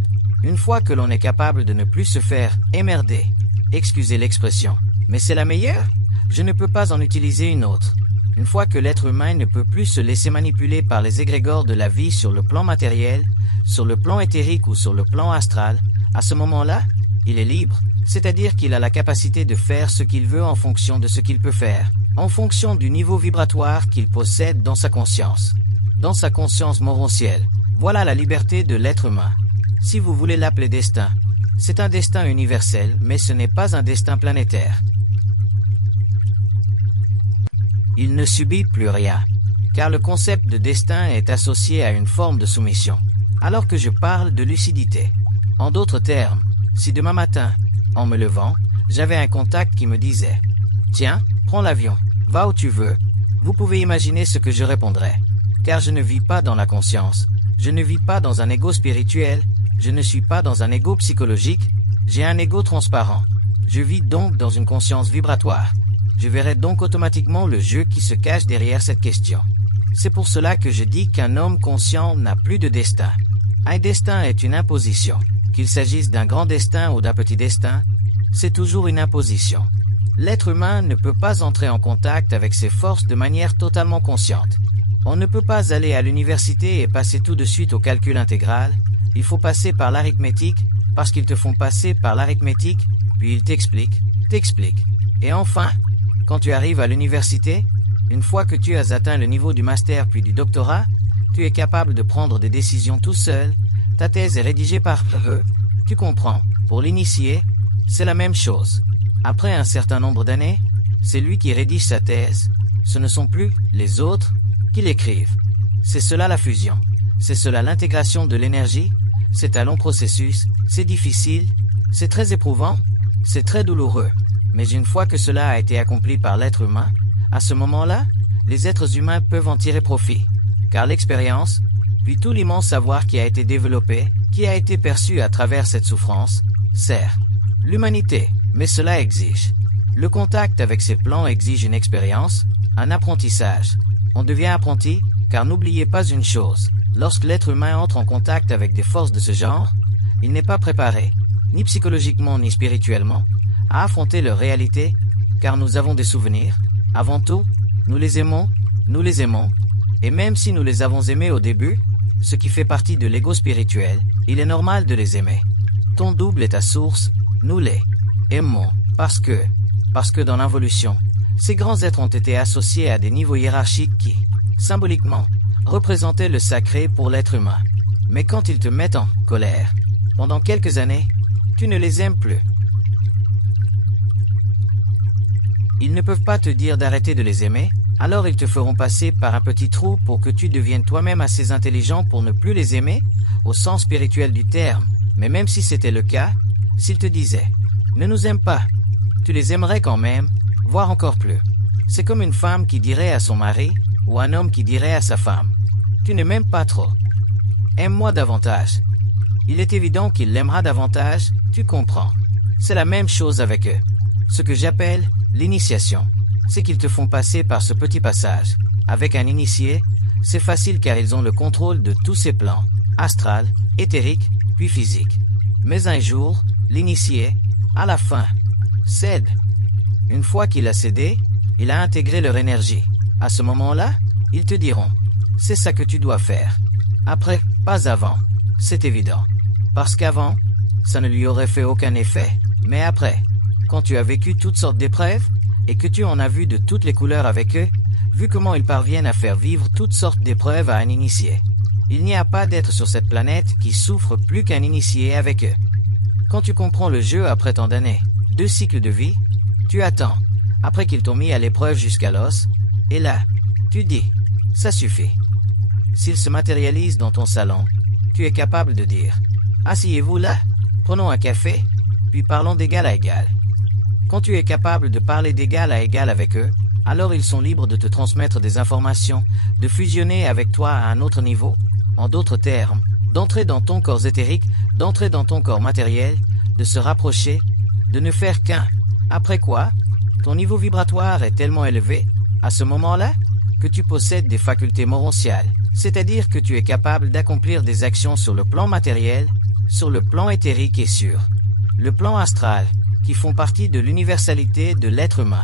Une fois que l'on est capable de ne plus se faire émerder, excusez l'expression, mais c'est la meilleure, je ne peux pas en utiliser une autre. Une fois que l'être humain ne peut plus se laisser manipuler par les égrégores de la vie sur le plan matériel, sur le plan éthérique ou sur le plan astral, à ce moment-là, il est libre, c'est-à-dire qu'il a la capacité de faire ce qu'il veut en fonction de ce qu'il peut faire, en fonction du niveau vibratoire qu'il possède dans sa conscience. dans sa conscience morontielle. Voilà la liberté de l'être humain. Si vous voulez l'appeler destin, c'est un destin universel, mais ce n'est pas un destin planétaire. Il ne subit plus rien, car le concept de destin est associé à une forme de soumission, alors que je parle de lucidité. En d'autres termes, si demain matin, en me levant, j'avais un contact qui me disait « Tiens, prends l'avion, va où tu veux », vous pouvez imaginer ce que je répondrais, car je ne vis pas dans la conscience, je ne vis pas dans un ego spirituel, je ne suis pas dans un ego psychologique, j'ai un ego transparent. Je vis donc dans une conscience vibratoire. Je verrai donc automatiquement le jeu qui se cache derrière cette question. C'est pour cela que je dis qu'un homme conscient n'a plus de destin. Un destin est une imposition. Qu'il s'agisse d'un grand destin ou d'un petit destin, c'est toujours une imposition. L'être humain ne peut pas entrer en contact avec ses forces de manière totalement consciente. On ne peut pas aller à l'université et passer tout de suite au calcul intégral. Il faut passer par l'arithmétique, parce qu'ils te font passer par l'arithmétique, puis ils t'expliquent. Et enfin, quand tu arrives à l'université, une fois que tu as atteint le niveau du master puis du doctorat, tu es capable de prendre des décisions tout seul, ta thèse est rédigée par eux. Tu comprends, pour l'initié, c'est la même chose. Après un certain nombre d'années, c'est lui qui rédige sa thèse. Ce ne sont plus les autres qui l'écrivent. C'est cela la fusion. C'est cela l'intégration de l'énergie. C'est un long processus, c'est difficile, c'est très éprouvant, c'est très douloureux. Mais une fois que cela a été accompli par l'être humain, à ce moment-là, les êtres humains peuvent en tirer profit. Car l'expérience, puis tout l'immense savoir qui a été développé, qui a été perçu à travers cette souffrance, sert l'humanité. Mais cela exige. Le contact avec ces plans exige une expérience, un apprentissage. On devient apprenti, car n'oubliez pas une chose. Lorsque l'être humain entre en contact avec des forces de ce genre, il n'est pas préparé, ni psychologiquement ni spirituellement, à affronter leur réalité, car nous avons des souvenirs. Avant tout, nous les aimons, et même si nous les avons aimés au début, ce qui fait partie de l'ego spirituel, il est normal de les aimer. Ton double est ta source, nous les aimons, parce que dans l'involution, ces grands êtres ont été associés à des niveaux hiérarchiques qui, symboliquement, représentaient le sacré pour l'être humain. Mais quand ils te mettent en colère, pendant quelques années, tu ne les aimes plus. Ils ne peuvent pas te dire d'arrêter de les aimer, alors ils te feront passer par un petit trou pour que tu deviennes toi-même assez intelligent pour ne plus les aimer, au sens spirituel du terme. Mais même si c'était le cas, s'ils te disaient « Ne nous aime pas », tu les aimerais quand même, voire encore plus. C'est comme une femme qui dirait à son mari, ou un homme qui dirait à sa femme « Tu ne m'aimes pas trop. Aime-moi davantage. » Il est évident qu'il l'aimera davantage, tu comprends. C'est la même chose avec eux. Ce que j'appelle l'initiation, c'est qu'ils te font passer par ce petit passage. Avec un initié, c'est facile car ils ont le contrôle de tous ces plans, astral, éthérique, puis physique. Mais un jour, l'initié, à la fin, cède. Une fois qu'il a cédé, il a intégré leur énergie. À ce moment-là, ils te diront « C'est ça que tu dois faire ». Après, pas avant. C'est évident. Parce qu'avant, ça ne lui aurait fait aucun effet. Mais après, quand tu as vécu toutes sortes d'épreuves, et que tu en as vu de toutes les couleurs avec eux, vu comment ils parviennent à faire vivre toutes sortes d'épreuves à un initié. Il n'y a pas d'être sur cette planète qui souffre plus qu'un initié avec eux. Quand tu comprends le jeu après tant d'années, 2 cycles de vie, tu attends, après qu'ils t'ont mis à l'épreuve jusqu'à l'os, et là, tu dis, ça suffit. S'il se matérialise dans ton salon, tu es capable de dire, asseyez-vous là, prenons un café, puis parlons d'égal à égal. Quand tu es capable de parler d'égal à égal avec eux, alors ils sont libres de te transmettre des informations, de fusionner avec toi à un autre niveau. En d'autres termes, d'entrer dans ton corps éthérique, d'entrer dans ton corps matériel, de se rapprocher, de ne faire qu'un. Après quoi, ton niveau vibratoire est tellement élevé, à ce moment-là, que tu possèdes des facultés moronciales, c'est-à-dire que tu es capable d'accomplir des actions sur le plan matériel, sur le plan éthérique et sur le plan astral, qui font partie de l'universalité de l'être humain.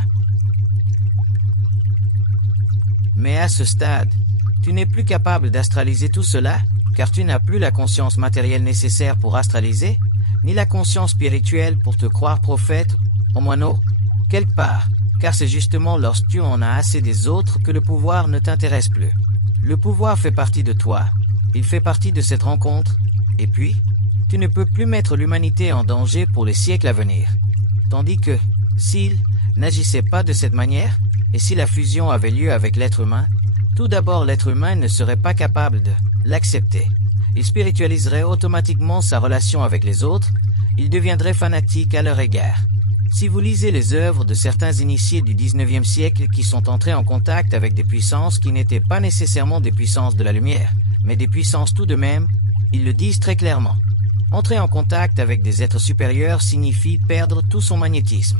Mais à ce stade, tu n'es plus capable d'astraliser tout cela, car tu n'as plus la conscience matérielle nécessaire pour astraliser, ni la conscience spirituelle pour te croire prophète, au moineau, quelque part, car c'est justement lorsque tu en as assez des autres que le pouvoir ne t'intéresse plus. Le pouvoir fait partie de toi. Il fait partie de cette rencontre. Et puis, tu ne peux plus mettre l'humanité en danger pour les siècles à venir. Tandis que, s'il n'agissait pas de cette manière, et si la fusion avait lieu avec l'être humain, tout d'abord l'être humain ne serait pas capable de l'accepter. Il spiritualiserait automatiquement sa relation avec les autres, il deviendrait fanatique à leur égard. Si vous lisez les œuvres de certains initiés du 19e siècle qui sont entrés en contact avec des puissances qui n'étaient pas nécessairement des puissances de la lumière, mais des puissances tout de même, ils le disent très clairement. Entrer en contact avec des êtres supérieurs signifie perdre tout son magnétisme.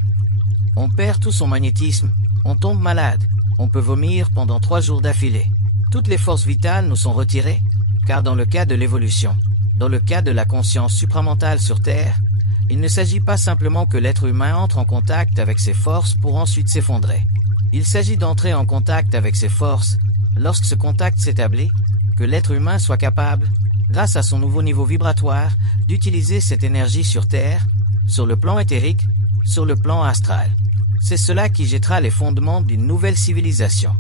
On perd tout son magnétisme, on tombe malade, on peut vomir pendant 3 jours d'affilée. Toutes les forces vitales nous sont retirées, car dans le cas de l'évolution, dans le cas de la conscience supramentale sur Terre, il ne s'agit pas simplement que l'être humain entre en contact avec ses forces pour ensuite s'effondrer. Il s'agit d'entrer en contact avec ses forces, lorsque ce contact s'établit, que l'être humain soit capable, grâce à son nouveau niveau vibratoire, d'utiliser cette énergie sur Terre, sur le plan éthérique, sur le plan astral. C'est cela qui jettera les fondements d'une nouvelle civilisation.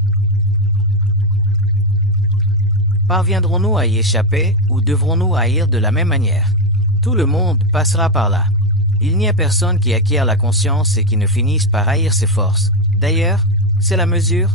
Parviendrons-nous à y échapper ou devrons-nous haïr de la même manière? Tout le monde passera par là. Il n'y a personne qui acquiert la conscience et qui ne finisse par haïr ses forces. D'ailleurs, c'est la mesure.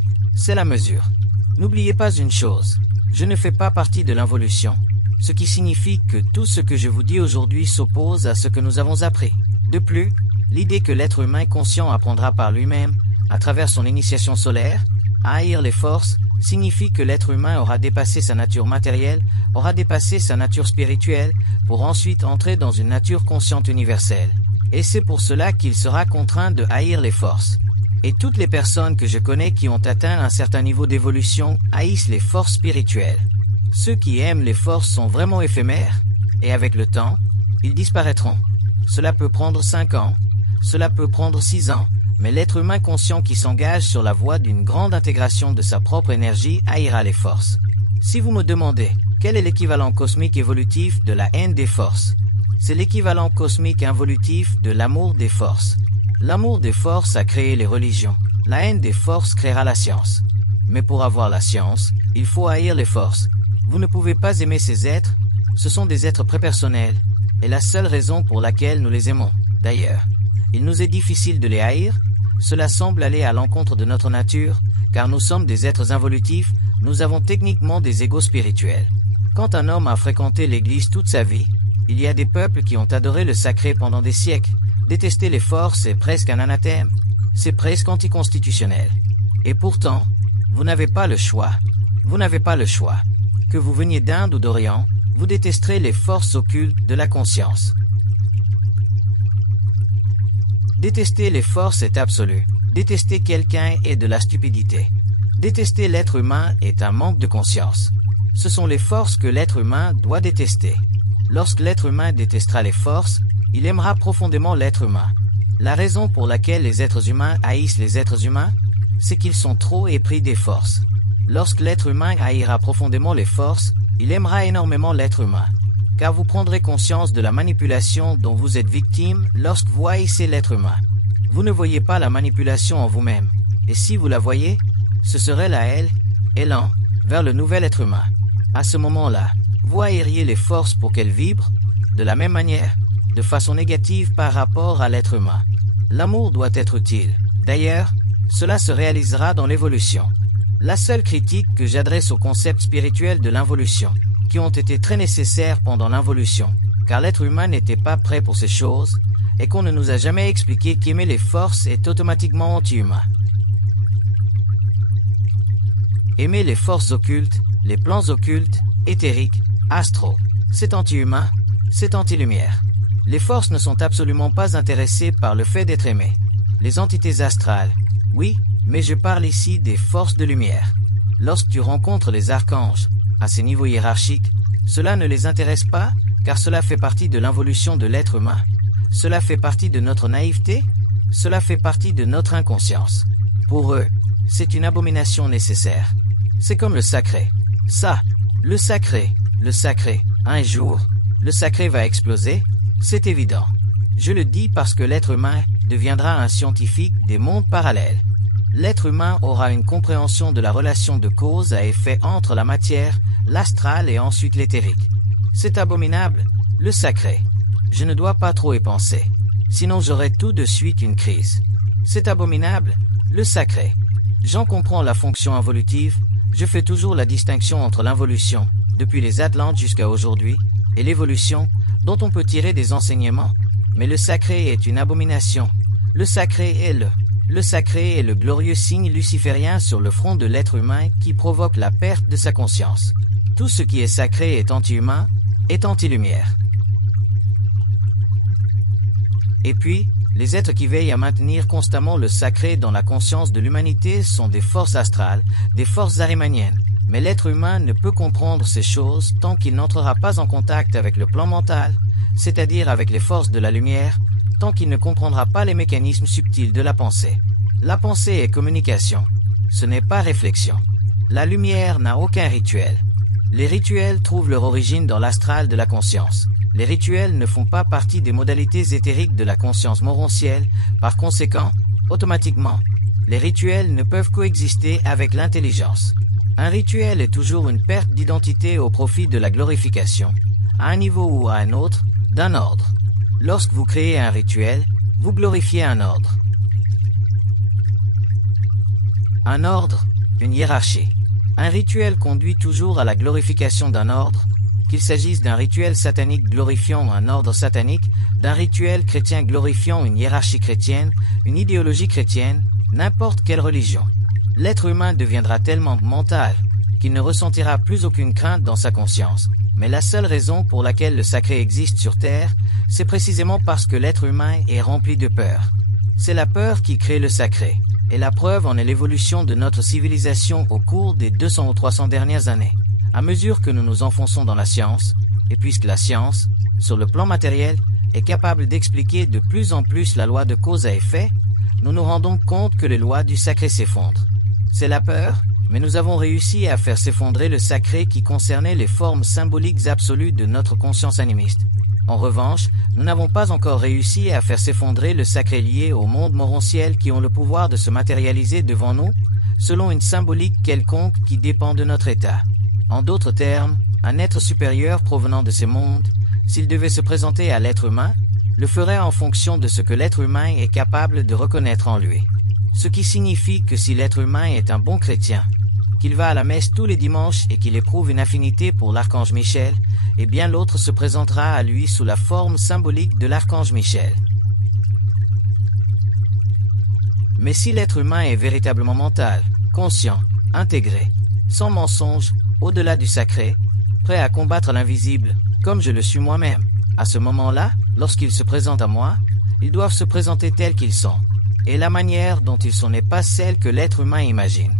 N'oubliez pas une chose, je ne fais pas partie de l'involution, ce qui signifie que tout ce que je vous dis aujourd'hui s'oppose à ce que nous avons appris. De plus, l'idée que l'être humain conscient apprendra par lui-même, à travers son initiation solaire, à haïr les forces, signifie que l'être humain aura dépassé sa nature matérielle, aura dépassé sa nature spirituelle, pour ensuite entrer dans une nature consciente universelle. Et c'est pour cela qu'il sera contraint de haïr les forces. Et toutes les personnes que je connais qui ont atteint un certain niveau d'évolution haïssent les forces spirituelles. Ceux qui aiment les forces sont vraiment éphémères, et avec le temps, ils disparaîtront. Cela peut prendre 5 ans, cela peut prendre 6 ans, mais l'être humain conscient qui s'engage sur la voie d'une grande intégration de sa propre énergie haïra les forces. Si vous me demandez quel est l'équivalent cosmique évolutif de la haine des forces, c'est l'équivalent cosmique involutif de l'amour des forces. L'amour des forces a créé les religions. La haine des forces créera la science. Mais pour avoir la science, il faut haïr les forces. Vous ne pouvez pas aimer ces êtres, ce sont des êtres prépersonnels, et la seule raison pour laquelle nous les aimons. D'ailleurs, il nous est difficile de les haïr, cela semble aller à l'encontre de notre nature, car nous sommes des êtres involutifs, nous avons techniquement des égos spirituels. Quand un homme a fréquenté l'église toute sa vie, il y a des peuples qui ont adoré le sacré pendant des siècles. Détester les forces est presque un anathème, c'est presque anticonstitutionnel. Et pourtant, vous n'avez pas le choix. Vous n'avez pas le choix. Que vous veniez d'Inde ou d'Orient, vous détesterez les forces occultes de la conscience. Détester les forces est absolu. Détester quelqu'un est de la stupidité. Détester l'être humain est un manque de conscience. Ce sont les forces que l'être humain doit détester. Lorsque l'être humain détestera les forces, il aimera profondément l'être humain. La raison pour laquelle les êtres humains haïssent les êtres humains, c'est qu'ils sont trop épris des forces. Lorsque l'être humain haïra profondément les forces, il aimera énormément l'être humain. Car vous prendrez conscience de la manipulation dont vous êtes victime lorsque vous haïssez l'être humain. Vous ne voyez pas la manipulation en vous-même. Et si vous la voyez, ce serait la haine, élan, vers le nouvel être humain. À ce moment-là, vous haïriez les forces pour qu'elles vibrent, de la même manière, de façon négative par rapport à l'être humain. L'amour doit être utile. D'ailleurs, cela se réalisera dans l'évolution. La seule critique que j'adresse au concept spirituel de l'involution, qui ont été très nécessaires pendant l'involution, car l'être humain n'était pas prêt pour ces choses, et qu'on ne nous a jamais expliqué qu'aimer les forces est automatiquement anti-humain. Aimer les forces occultes, les plans occultes, éthériques, astraux, c'est anti-humain, c'est anti-lumière. Les forces ne sont absolument pas intéressées par le fait d'être aimées. Les entités astrales, oui, mais je parle ici des forces de lumière. Lorsque tu rencontres les archanges, à ces niveaux hiérarchiques, cela ne les intéresse pas, car cela fait partie de l'involution de l'être humain. Cela fait partie de notre naïveté, cela fait partie de notre inconscience. Pour eux, c'est une abomination nécessaire. C'est comme le sacré. Ça, le sacré, un jour, le sacré va exploser, c'est évident. Je le dis parce que l'être humain deviendra un scientifique des mondes parallèles. L'être humain aura une compréhension de la relation de cause à effet entre la matière, l'astral et ensuite l'éthérique. C'est abominable, le sacré. Je ne dois pas trop y penser, sinon j'aurai tout de suite une crise. C'est abominable, le sacré. J'en comprends la fonction involutive, je fais toujours la distinction entre l'involution, depuis les Atlantes jusqu'à aujourd'hui, et l'évolution, dont on peut tirer des enseignements. Mais le sacré est une abomination. Le sacré est le glorieux signe luciférien sur le front de l'être humain qui provoque la perte de sa conscience. Tout ce qui est sacré est anti-humain, est anti-lumière. Et puis, les êtres qui veillent à maintenir constamment le sacré dans la conscience de l'humanité sont des forces astrales, des forces arimaniennes. Mais l'être humain ne peut comprendre ces choses tant qu'il n'entrera pas en contact avec le plan mental, c'est-à-dire avec les forces de la lumière, tant qu'il ne comprendra pas les mécanismes subtils de la pensée. La pensée est communication, ce n'est pas réflexion. La lumière n'a aucun rituel. Les rituels trouvent leur origine dans l'astral de la conscience. Les rituels ne font pas partie des modalités éthériques de la conscience morontielle, par conséquent, automatiquement, les rituels ne peuvent coexister avec l'intelligence. Un rituel est toujours une perte d'identité au profit de la glorification, à un niveau ou à un autre, d'un ordre. Lorsque vous créez un rituel, vous glorifiez un ordre. Un ordre, une hiérarchie. Un rituel conduit toujours à la glorification d'un ordre, qu'il s'agisse d'un rituel satanique glorifiant un ordre satanique, d'un rituel chrétien glorifiant une hiérarchie chrétienne, une idéologie chrétienne, n'importe quelle religion. L'être humain deviendra tellement mental qu'il ne ressentira plus aucune crainte dans sa conscience. Mais la seule raison pour laquelle le sacré existe sur Terre, c'est précisément parce que l'être humain est rempli de peur. C'est la peur qui crée le sacré, et la preuve en est l'évolution de notre civilisation au cours des 200 ou 300 dernières années. À mesure que nous nous enfonçons dans la science, et puisque la science, sur le plan matériel, est capable d'expliquer de plus en plus la loi de cause à effet, nous nous rendons compte que les lois du sacré s'effondrent. C'est la peur, mais nous avons réussi à faire s'effondrer le sacré qui concernait les formes symboliques absolues de notre conscience animiste. En revanche, nous n'avons pas encore réussi à faire s'effondrer le sacré lié au monde morontiel qui ont le pouvoir de se matérialiser devant nous, selon une symbolique quelconque qui dépend de notre état. En d'autres termes, un être supérieur provenant de ces mondes, s'il devait se présenter à l'être humain, le ferait en fonction de ce que l'être humain est capable de reconnaître en lui. Ce qui signifie que si l'être humain est un bon chrétien, qu'il va à la messe tous les dimanches et qu'il éprouve une affinité pour l'archange Michel, eh bien l'autre se présentera à lui sous la forme symbolique de l'archange Michel. Mais si l'être humain est véritablement mental, conscient, intégré, sans mensonge, au-delà du sacré, prêt à combattre l'invisible, comme je le suis moi-même, à ce moment-là, lorsqu'ils se présentent à moi, ils doivent se présenter tels qu'ils sont, et la manière dont ils sont n'est pas celle que l'être humain imagine.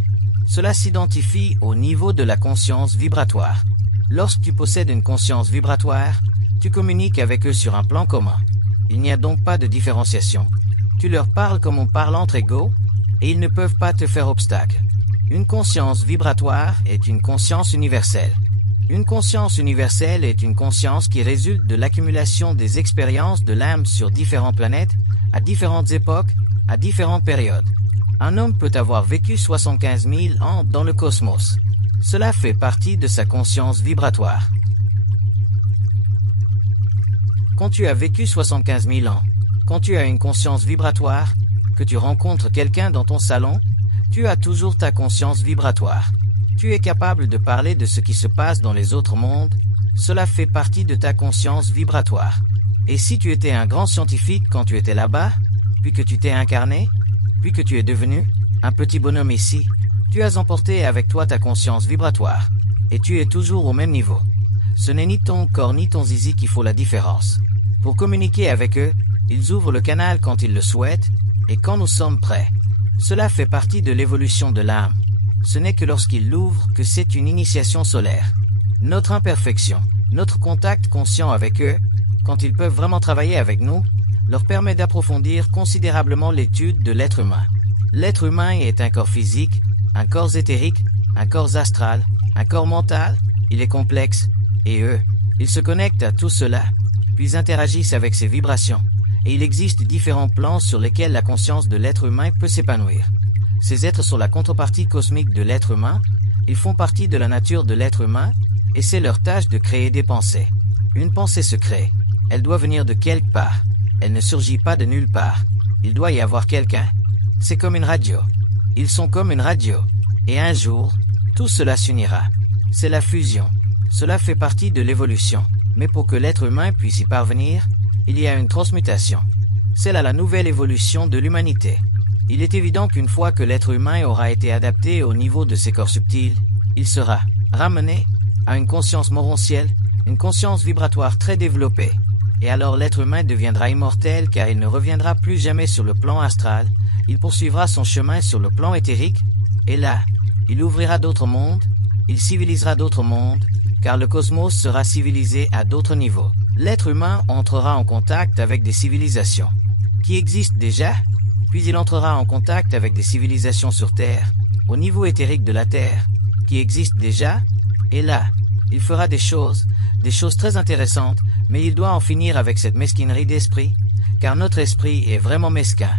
Cela s'identifie au niveau de la conscience vibratoire. Lorsque tu possèdes une conscience vibratoire, tu communiques avec eux sur un plan commun. Il n'y a donc pas de différenciation. Tu leur parles comme on parle entre égaux, et ils ne peuvent pas te faire obstacle. Une conscience vibratoire est une conscience universelle. Une conscience universelle est une conscience qui résulte de l'accumulation des expériences de l'âme sur différentes planètes, à différentes époques, à différentes périodes. Un homme peut avoir vécu 75 000 ans dans le cosmos. Cela fait partie de sa conscience vibratoire. Quand tu as vécu 75 000 ans, quand tu as une conscience vibratoire, que tu rencontres quelqu'un dans ton salon, tu as toujours ta conscience vibratoire. Tu es capable de parler de ce qui se passe dans les autres mondes, cela fait partie de ta conscience vibratoire. Et si tu étais un grand scientifique quand tu étais là-bas, puis que tu t'es incarné, puis que tu es devenu un petit bonhomme ici, tu as emporté avec toi ta conscience vibratoire, et tu es toujours au même niveau. Ce n'est ni ton corps ni ton zizi qui faut la différence. Pour communiquer avec eux, ils ouvrent le canal quand ils le souhaitent, et quand nous sommes prêts. Cela fait partie de l'évolution de l'âme. Ce n'est que lorsqu'ils l'ouvrent que c'est une initiation solaire. Notre imperfection, notre contact conscient avec eux, quand ils peuvent vraiment travailler avec nous, leur permet d'approfondir considérablement l'étude de l'être humain. L'être humain est un corps physique, un corps éthérique, un corps astral, un corps mental, il est complexe, et eux, ils se connectent à tout cela, puis interagissent avec ces vibrations, et il existe différents plans sur lesquels la conscience de l'être humain peut s'épanouir. Ces êtres sont la contrepartie cosmique de l'être humain, ils font partie de la nature de l'être humain, et c'est leur tâche de créer des pensées. Une pensée se crée, elle doit venir de quelque part, elle ne surgit pas de nulle part, il doit y avoir quelqu'un. C'est comme une radio. Ils sont comme une radio. Et un jour, tout cela s'unira. C'est la fusion. Cela fait partie de l'évolution. Mais pour que l'être humain puisse y parvenir, il y a une transmutation. C'est là la nouvelle évolution de l'humanité. Il est évident qu'une fois que l'être humain aura été adapté au niveau de ses corps subtils, il sera ramené à une conscience morontielle, une conscience vibratoire très développée. Et alors l'être humain deviendra immortel car il ne reviendra plus jamais sur le plan astral, il poursuivra son chemin sur le plan éthérique, et là, il ouvrira d'autres mondes, il civilisera d'autres mondes, car le cosmos sera civilisé à d'autres niveaux. L'être humain entrera en contact avec des civilisations qui existent déjà, puis il entrera en contact avec des civilisations sur Terre, au niveau éthérique de la Terre, qui existent déjà, et là, il fera des choses très intéressantes, mais il doit en finir avec cette mesquinerie d'esprit, car notre esprit est vraiment mesquin.